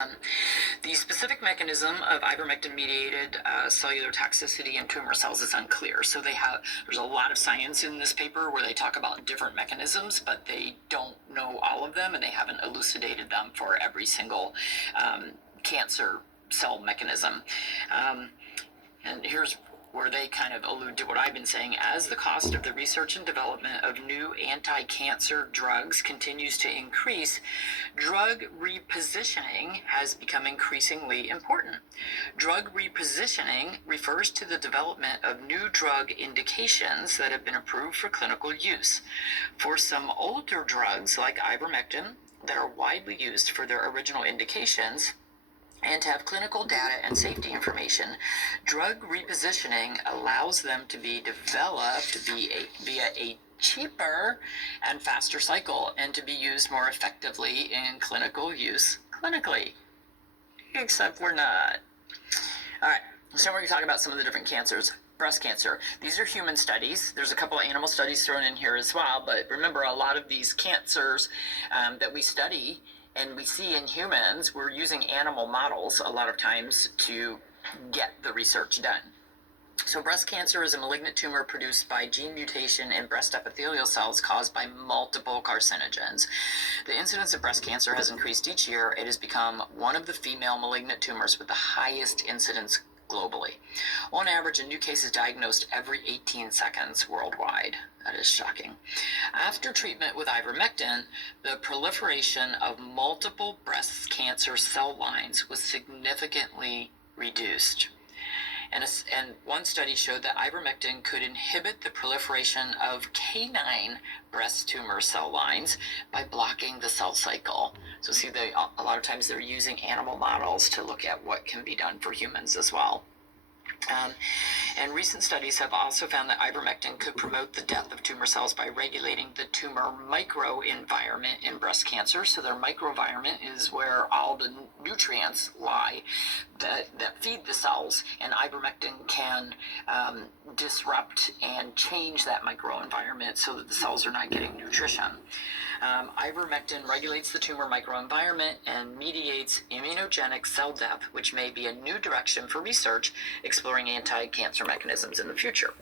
The specific mechanism of ivermectin-mediated cellular toxicity in tumor cells is unclear. So there's a lot of science in this paper where they talk about different mechanisms, but they don't know all of them, and they haven't elucidated them for every single cancer cell mechanism. And here's where they kind of allude to what I've been saying. As the cost of the research and development of new anti-cancer drugs continues to increase, drug repositioning has become increasingly important. Drug repositioning refers to the development of new drug indications that have been approved for clinical use. For some older drugs, like ivermectin, that are widely used for their original indications, and to have clinical data and safety information, drug repositioning allows them to be developed via a cheaper and faster cycle and to be used more effectively in clinical use clinically. Except we're not. All right, so we're going to talk about some of the different cancers. Breast cancer. These are human studies. There's a couple of animal studies thrown in here as well, but remember, a lot of these cancers that we study and we see in humans, we're using animal models a lot of times to get the research done. So breast cancer is a malignant tumor produced by gene mutation in breast epithelial cells caused by multiple carcinogens. The incidence of breast cancer has increased each year. It has become one of the female malignant tumors with the highest incidence globally. On average, a new case is diagnosed every 18 seconds worldwide. That is shocking. After treatment with ivermectin, the proliferation of multiple breast cancer cell lines was significantly reduced. And one study showed that ivermectin could inhibit the proliferation of canine breast tumor cell lines by blocking the cell cycle. So see, a lot of times they're using animal models to look at what can be done for humans as well. And recent studies have also found that ivermectin could promote the death of tumor cells by regulating the tumor microenvironment in breast cancer. So their microenvironment is where all the nutrients lie that feed the cells, and ivermectin can disrupt and change that microenvironment so that the cells are not getting nutrition. Ivermectin regulates the tumor microenvironment and mediates immunogenic cell death, which may be a new direction for research exploring anti-cancer mechanisms in the future.